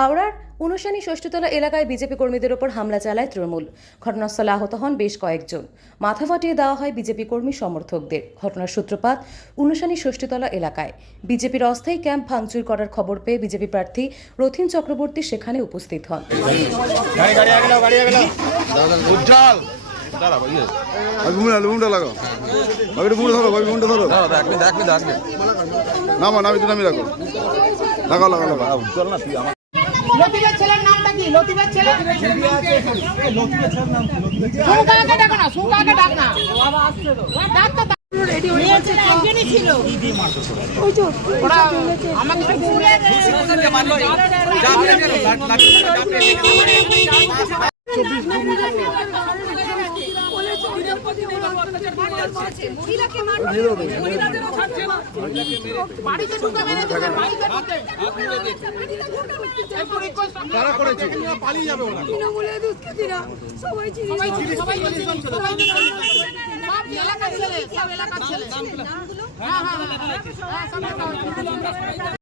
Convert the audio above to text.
হাওড়ার উনশানী ষষ্ঠতলা এলাকায় বিজেপি কর্মীদের ওপর হামলা চালায় তৃণমূল। ঘটনাস্থলে আহত হন বেশ কয়েকজন। মাথা ফাটিয়ে দেওয়া হয় বিজেপি কর্মী সমর্থকদের। ঘটনার সূত্রপাত উনশানী ষষ্ঠতলা এলাকায়। বিজেপির অস্থায়ী ক্যাম্প ভাঙচুর করার খবর পেয়ে বিজেপি প্রার্থী রথীন চক্রবর্তী সেখানে উপস্থিত হন। লতিফের ছেলের নামটা কি? লতিফের ছেলে সুকাকে ডাকো না, সুকাকে ডাক না। বাবা আসছে তো। ডাক তো রেডি হয়ে গেছে। একজনই ছিল। ওই তো ওরা আমাকে ঘুরে মারলো। বাড়িতে ঢুকে মেরেছে, বাড়িতে কারা করেছে? পালিয়ে যাবে ওরা। তৃণমূলের দুষ্কৃতীরা সবাই চিনি, সবাই সব এলাকার ছেলে, সব এলাকার ছেলে। হ্যাঁ হ্যাঁ হ্যাঁ, সব এলাকার ছেলে।